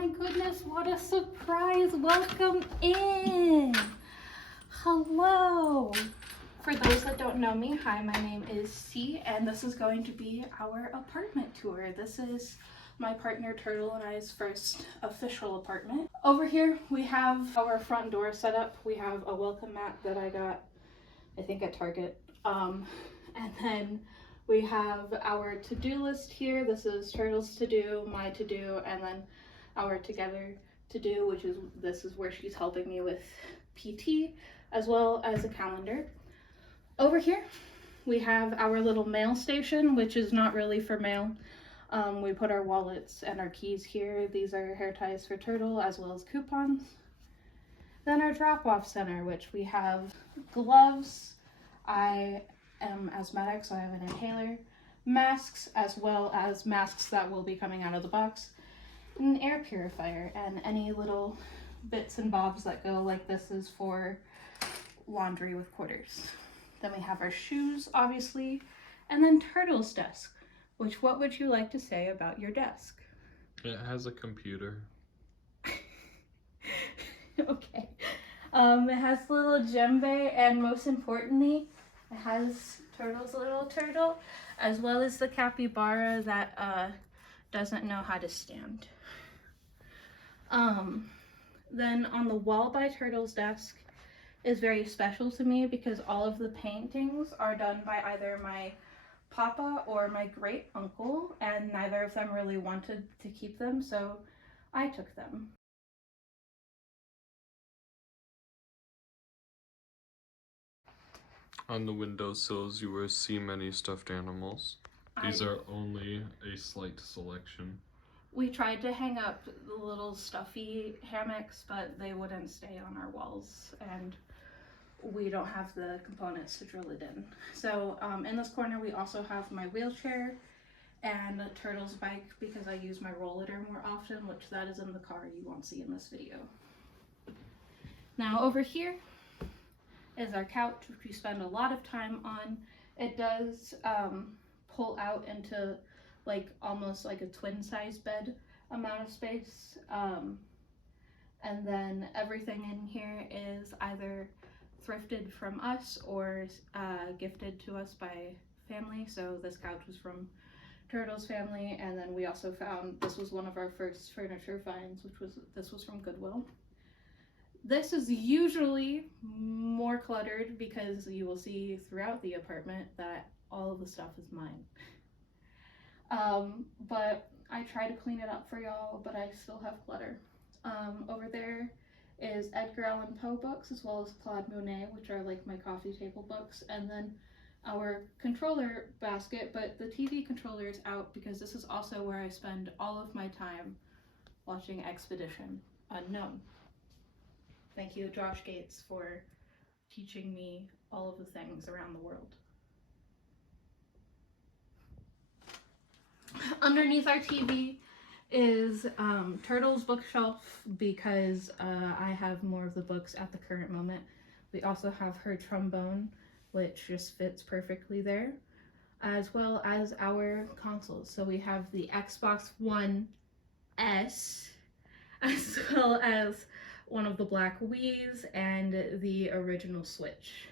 my goodness, what a surprise. Welcome in. Hello. For those that don't know me, hi, my name is C, and this is going to be our apartment tour. This is my partner Turtle and I's first official apartment. Over here, we have our front door set up. We have a welcome mat that I got, I think, at Target. And then we have our to-do list here. This is Turtle's to-do, my to-do, and then our together to-do, which is, this is where she's helping me with PT, as well as a calendar. Over here, we have our little mail station, which is not really for mail. We put our wallets and our keys here. These are hair ties for Turtle, as well as coupons. Then our drop-off center, which we have gloves. I am asthmatic, so I have an inhaler. Masks, as well as masks that will be coming out of the box. And an air purifier, and any little bits and bobs that go, like this is for laundry with quarters. Then we have our shoes, obviously, and then Turtle's desk, which, what would you like to say about your desk? It has a computer. Okay. It has a little djembe, and most importantly, it has Turtle's little turtle, as well as the capybara that doesn't know how to stand. Then on the wall by Turtle's desk is very special to me because all of the paintings are done by either my papa or my great uncle, and neither of them really wanted to keep them, so I took them. On the windowsills, you will see many stuffed animals. These are only a slight selection. We tried to hang up the little stuffy hammocks, but they wouldn't stay on our walls, and we don't have the components to drill it in. So in this corner, we also have my wheelchair and Turtle's bike because I use my rollator more often, which that is in the car you won't see in this video. Now over here is our couch, which we spend a lot of time on. It does pull out into like almost like a twin size bed amount of space. And then everything in here is either thrifted from us or gifted to us by family. So this couch was from Turtle's family, and then we also found, this was one of our first furniture finds, this was from Goodwill. This is usually more cluttered because you will see throughout the apartment that all of the stuff is mine. But I try to clean it up for y'all, but I still have clutter. Over there is Edgar Allan Poe books, as well as Claude Monet, which are like my coffee table books, and then our controller basket, but the TV controller is out because this is also where I spend all of my time watching Expedition Unknown. Thank you, Josh Gates, for teaching me all of the things around the world. Underneath our TV is Turtle's bookshelf because I have more of the books at the current moment. We also have her trombone, which just fits perfectly there, as well as our consoles. So we have the Xbox One S, as well as one of the black Wii's and the original Switch.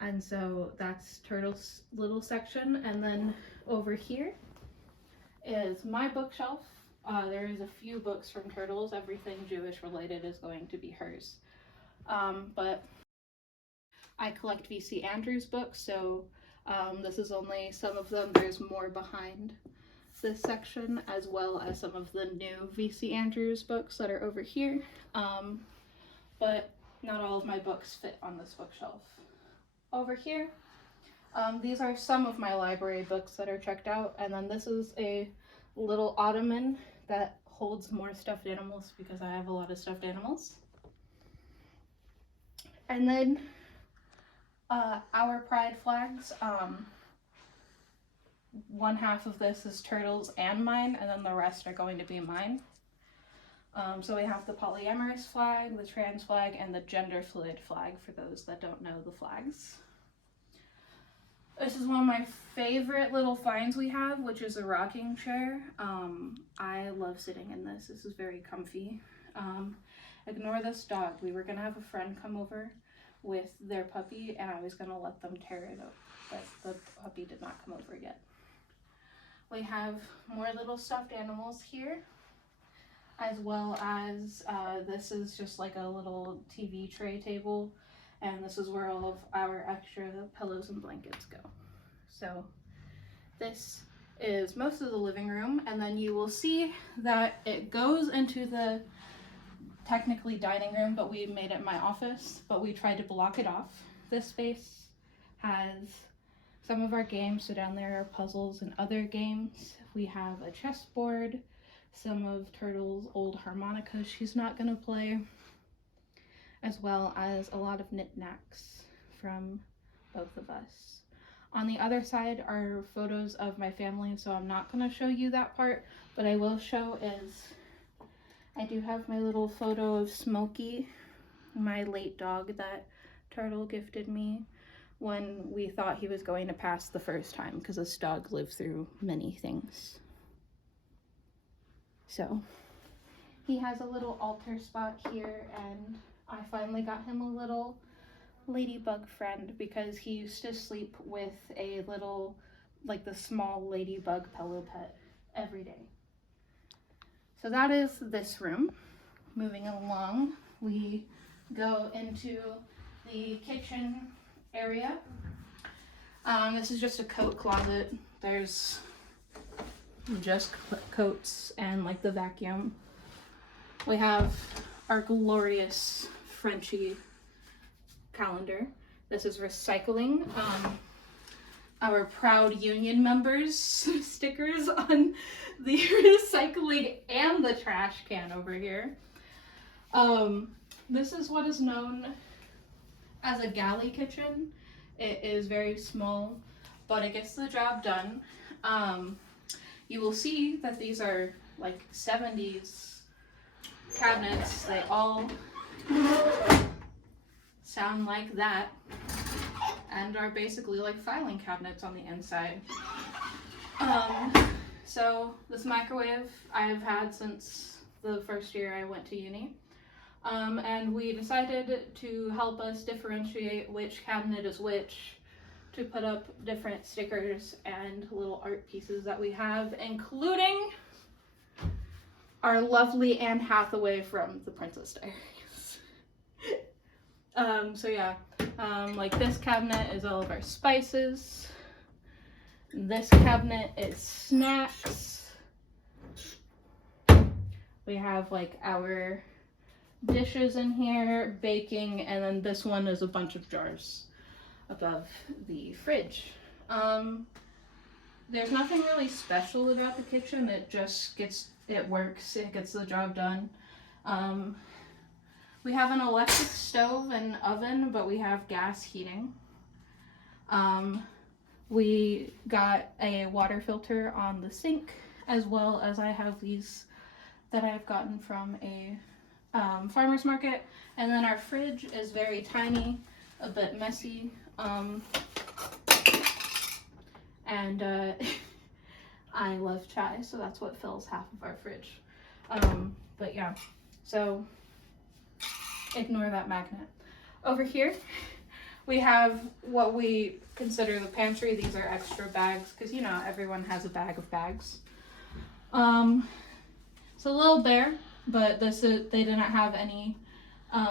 And so that's Turtle's little section. And then over here is my bookshelf. There is a few books from Turtles. Everything Jewish related is going to be hers. But I collect V.C. Andrews books, so this is only some of them. There's more behind this section, as well as some of the new V.C. Andrews books that are over here. But not all of my books fit on this bookshelf. Over here, these are some of my library books that are checked out, and then this is a little ottoman that holds more stuffed animals because I have a lot of stuffed animals. And then our pride flags, one half of this is Turtle's and mine, and then the rest are going to be mine. So we have the polyamorous flag, the trans flag, and the gender fluid flag for those that don't know the flags. This is one of my favorite little finds we have, which is a rocking chair. I love sitting in this. This is very comfy. Ignore this dog. We were gonna have a friend come over with their puppy and I was gonna let them tear it up, but the puppy did not come over yet. We have more little stuffed animals here, as well as this is just like a little TV tray table, and this is where all of our extra pillows and blankets go. So this is most of the living room, and then you will see that it goes into the technically dining room, but we made it my office, but we tried to block it off. This space has some of our games, so down there are puzzles and other games. We have a chessboard, some of Turtle's old harmonicas she's not gonna play, as well as a lot of knickknacks from both of us. On the other side are photos of my family, so I'm not gonna show you that part, but I will show is I do have my little photo of Smokey, my late dog that Turtle gifted me when we thought he was going to pass the first time, because this dog lived through many things. So he has a little altar spot here, and I finally got him a little ladybug friend because he used to sleep with a little, like the small ladybug pillow pet every day. So that is this room. Moving along, we go into the kitchen area. This is just a coat closet. There's just coats and like the vacuum. We have our glorious Frenchy calendar. This is recycling. Our proud union members stickers on the recycling and the trash can over here. This is what is known as a galley kitchen. It is very small, but it gets the job done. You will see that these are like 70s cabinets. They all sound like that and are basically like filing cabinets on the inside. So this microwave I've had since the first year I went to uni. And we decided to help us differentiate which cabinet is which, to put up different stickers and little art pieces that we have, including our lovely Anne Hathaway from The Princess Diaries. So yeah, like this cabinet is all of our spices. This cabinet is snacks. We have like our dishes in here, baking, and then this one is a bunch of jars above the fridge. There's nothing really special about the kitchen. It just works, it gets the job done. We have an electric stove and oven, but we have gas heating. We got a water filter on the sink, as well as I have these that I've gotten from a farmer's market. And then our fridge is very tiny, a bit messy, and I love chai, so that's what fills half of our fridge. But yeah, so ignore that magnet. Over here we have what we consider the pantry. These are extra bags because, you know, everyone has a bag of bags. It's a little bare, but they didn't have any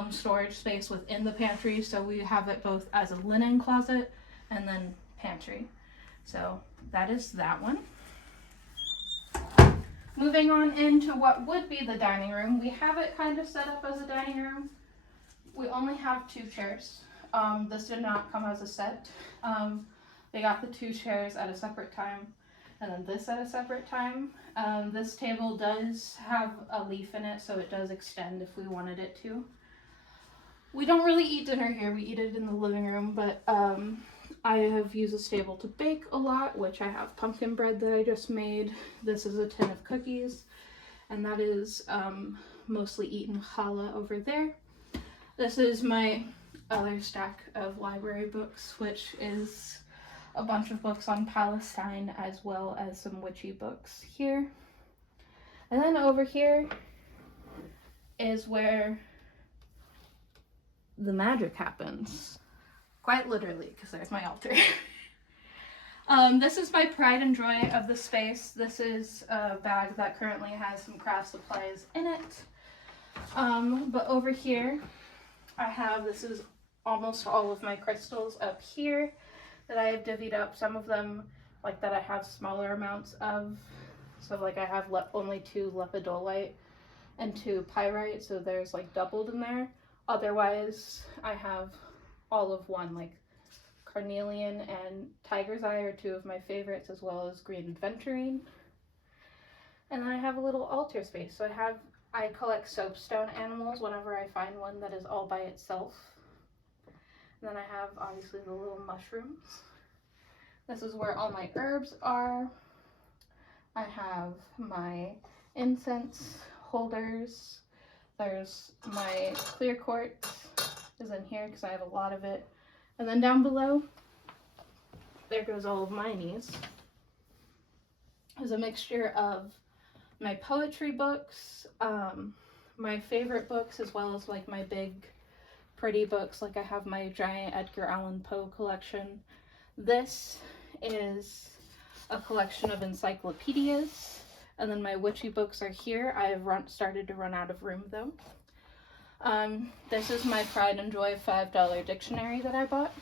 storage space within the pantry, so we have it both as a linen closet and then pantry. So that is that one. Moving on into what would be the dining room. We have it kind of set up as a dining room. We only have 2 chairs. This did not come as a set. They got the 2 chairs at a separate time, and then this at a separate time. This table does have a leaf in it, so it does extend if we wanted it to. We don't really eat dinner here. We eat it in the living room, but I have used this table to bake a lot, which I have pumpkin bread that I just made. This is a tin of cookies, and that is mostly eaten challah over there. This is my other stack of library books, which is a bunch of books on Palestine as well as some witchy books here. And then over here is where the magic happens. Quite literally, because there's my altar. This is my pride and joy of the space. This is a bag that currently has some craft supplies in it. But over here, I have, this is almost all of my crystals up here that I have divvied up. Some of them, like that I have smaller amounts of. So like I have only 2 lepidolite and 2 pyrite, so there's like doubled in there. Otherwise, I have all of one, like carnelian and tiger's eye are 2 of my favorites, as well as green aventurine. And then I have a little altar space. So I collect soapstone animals whenever I find one that is all by itself. And then I have obviously the little mushrooms. This is where all my herbs are. I have my incense holders. There's my clear quartz is in here because I have a lot of it. And then down below, there goes all of mine's. There's a mixture of my poetry books, my favorite books, as well as like my big pretty books. Like I have my giant Edgar Allan Poe collection. This is a collection of encyclopedias, and then my witchy books are here. I have started to run out of room though. This is my pride and joy $5 dictionary that I bought.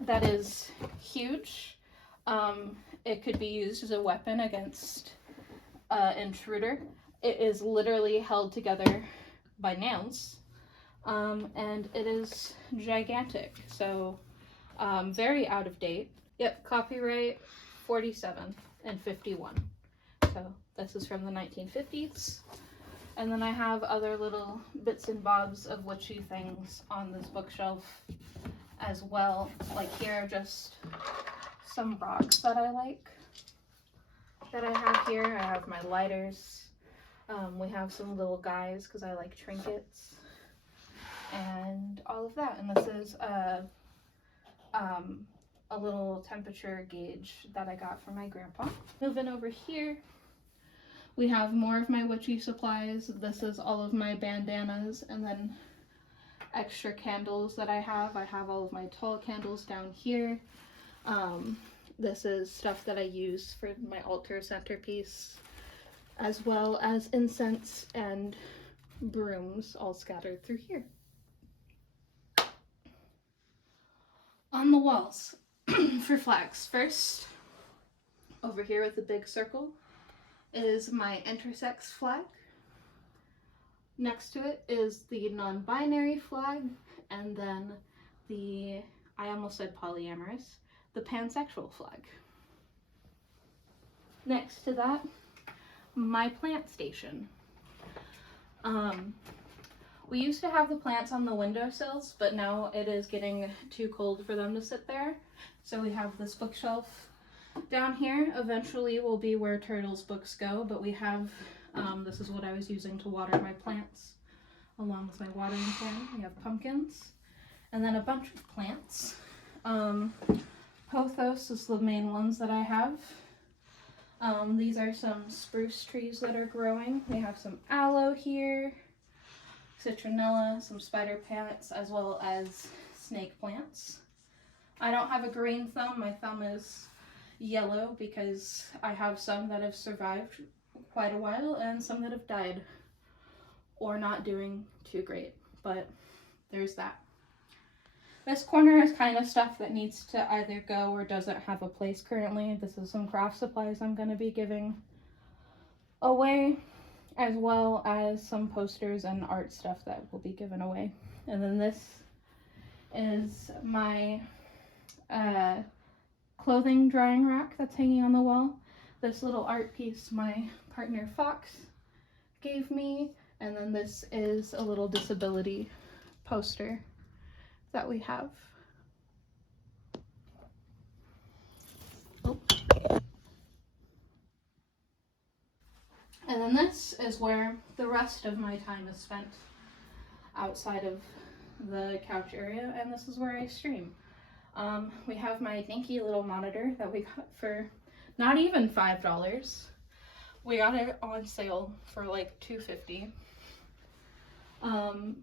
That is huge. It could be used as a weapon against intruder. It is literally held together by nails, and it is gigantic, so very out of date. Yep, copyright 47 and 51. So this is from the 1950s. And then I have other little bits and bobs of witchy things on this bookshelf as well. Like here are just some rocks that I like that I have here. I have my lighters. We have some little guys because I like trinkets and all of that. And this is a little temperature gauge that I got from my grandpa. Moving over here, we have more of my witchy supplies. This is all of my bandanas and then extra candles that I have. I have all of my tall candles down here. This is stuff that I use for my altar centerpiece, as well as incense and brooms all scattered through here. On the walls for flags. First, over here with the big circle, is my intersex flag. Next to it is the non-binary flag, and then the, I almost said polyamorous, the pansexual flag. Next to that, my plant station. We used to have the plants on the windowsills, but now it is getting too cold for them to sit there. So we have this bookshelf down here. Eventually will be where Turtle's books go, but we have, this is what I was using to water my plants, along with my watering can. We have pumpkins, and then a bunch of plants. Pothos is the main ones that I have. These are some spruce trees that are growing. We have some aloe here, citronella, some spider plants, as well as snake plants. I don't have a green thumb. My thumb is yellow because I have some that have survived quite a while and some that have died or not doing too great, but there's that. This corner is kind of stuff that needs to either go or doesn't have a place currently. This is some craft supplies I'm going to be giving away, as well as some posters and art stuff that will be given away. And then this is my clothing drying rack that's hanging on the wall. This little art piece my partner Fox gave me, and then this is a little disability poster that we have. Oh. And then this is where the rest of my time is spent outside of the couch area, and this is where I stream. We have my dinky little monitor that we got for not even $5. We got it on sale for like $2.50.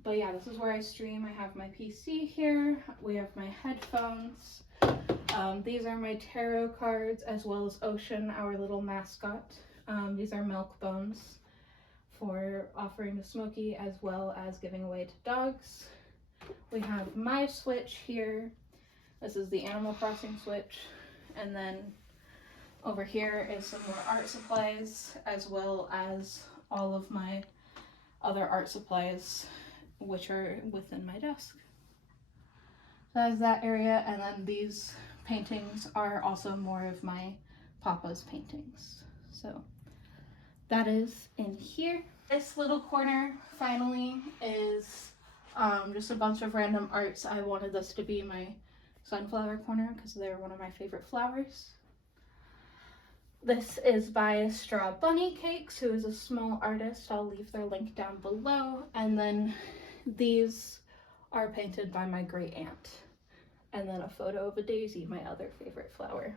But yeah, this is where I stream. I have my PC here. We have my headphones. These are my tarot cards, as well as Ocean, our little mascot. These are milk bones for offering to Smokey, as well as giving away to dogs. We have my Switch here. This is the Animal Crossing Switch. And then over here is some more art supplies, as well as all of my other art supplies, which are within my desk. So that's that area, and then these paintings are also more of my Papa's paintings. So that is in here. This little corner finally is just a bunch of random arts. I wanted this to be my sunflower corner because they're one of my favorite flowers. This is by Straw Bunny Cakes, who is a small artist. I'll leave their link down below. And then these are painted by my great aunt. And then a photo of a daisy, my other favorite flower.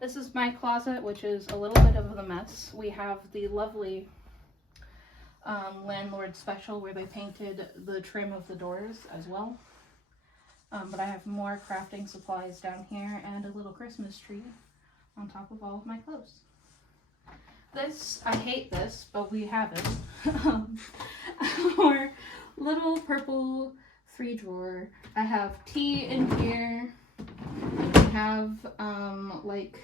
This is my closet, which is a little bit of a mess. We have the lovely landlord special where they painted the trim of the doors as well. But I have more crafting supplies down here and a little Christmas tree on top of all of my clothes. This, I hate this, but we have it. Our little purple 3-drawer. I have tea in here. We have, like,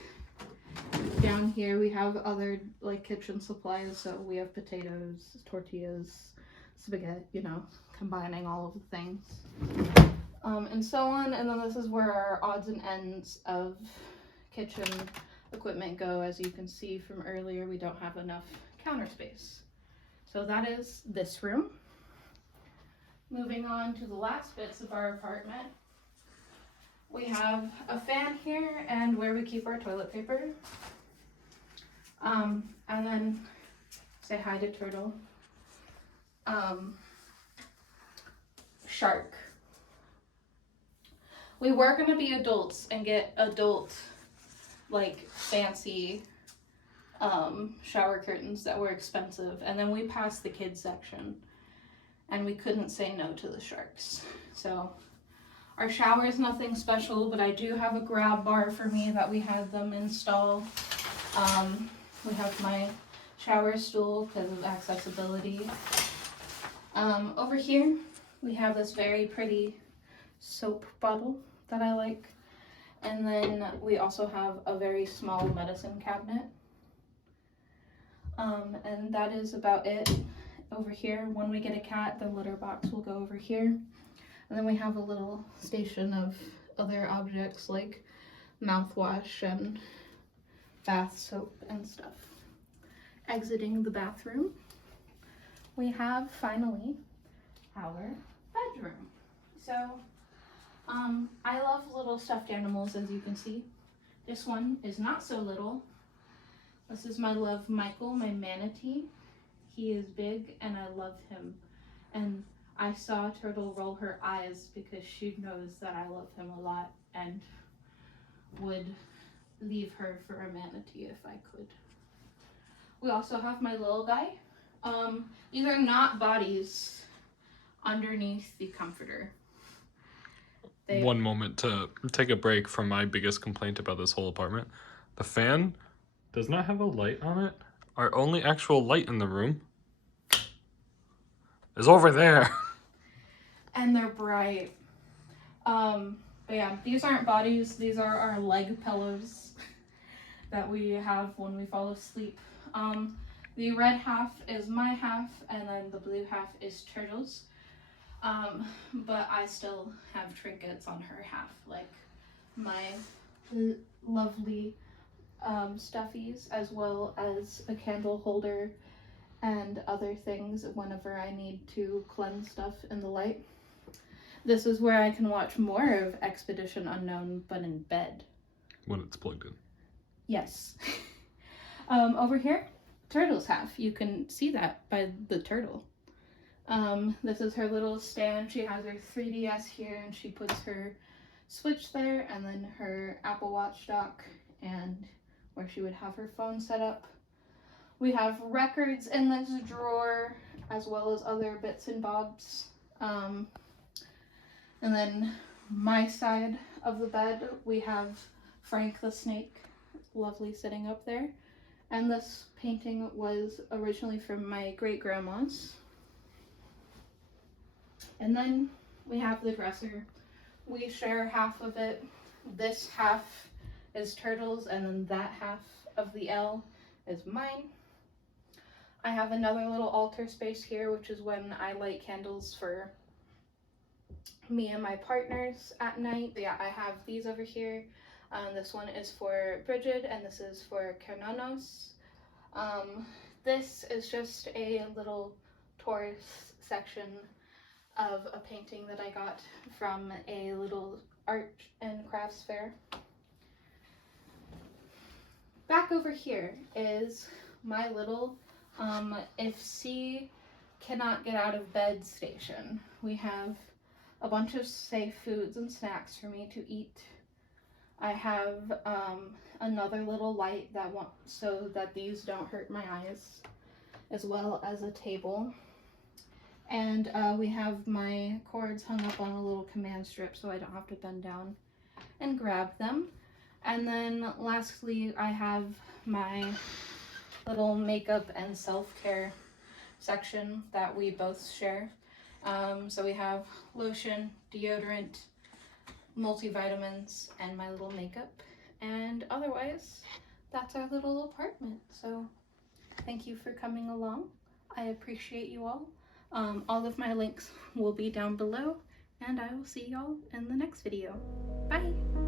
down here we have other, like, kitchen supplies. So we have potatoes, tortillas, spaghetti, you know, combining all of the things. And so on. And then this is where our odds and ends of kitchen equipment go. As you can see from earlier, we don't have enough counter space. So that is this room. Moving on to the last bits of our apartment. We have a fan here and where we keep our toilet paper. And then say hi to Turtle. Shark. We were gonna be adults and get adult, like, fancy shower curtains that were expensive, and then we passed the kids section and we couldn't say no to the sharks. So our shower is nothing special, but I do have a grab bar for me that we had them install. We have my shower stool because of accessibility. Over here we have this very pretty soap bottle that I like. And then we also have a very small medicine cabinet. And that is about it over here. When we get a cat, the litter box will go over here. And then we have a little station of other objects like mouthwash and bath soap and stuff. Exiting the bathroom, we have finally our bedroom. So I love little stuffed animals, as you can see. This one is not so little. This is my love Michael, my manatee. He is big and I love him. And I saw Turtle roll her eyes because she knows that I love him a lot and would leave her for a manatee if I could. We also have my little guy. These are not bodies underneath the comforter. One moment to take a break from my biggest complaint about this whole apartment. The fan does not have a light on it. Our only actual light in the room is over there. And they're bright. But yeah, these aren't bodies. These are our leg pillows that we have when we fall asleep. The red half is my half, and then the blue half is Turtle's. But I still have trinkets on her half, like my lovely stuffies, as well as a candle holder and other things whenever I need to cleanse stuff in the light. This is where I can watch more of Expedition Unknown, but in bed. When it's plugged in. Yes. Over here, Turtle's half. You can see that by the turtle. This is her little stand. She has her 3DS here, and she puts her switch there, and then her Apple Watch dock, and where she would have her phone set up. We have records in this drawer, as well as other bits and bobs. And then my side of the bed, we have Frank the snake, lovely, sitting up there. And this painting was originally from my great-grandma's. And then we have the dresser. We share half of it. This half is Turtle's, and then that half of the L is mine. I have another little altar space here, which is when I light candles for me and my partners at night. Yeah, I have these over here. This one is for Bridget, and this is for Kernanos. This is just a little tourist section of a painting that I got from a little art and crafts fair. Back over here is my little if C cannot get out of bed station. We have a bunch of safe foods and snacks for me to eat. I have another little light so that these don't hurt my eyes, as well as a table. And we have my cords hung up on a little command strip so I don't have to bend down and grab them. And then lastly, I have my little makeup and self-care section that we both share. So we have lotion, deodorant, multivitamins, and my little makeup. And otherwise, that's our little apartment. So thank you for coming along. I appreciate you all. All of my links will be down below, and I will see y'all in the next video. Bye!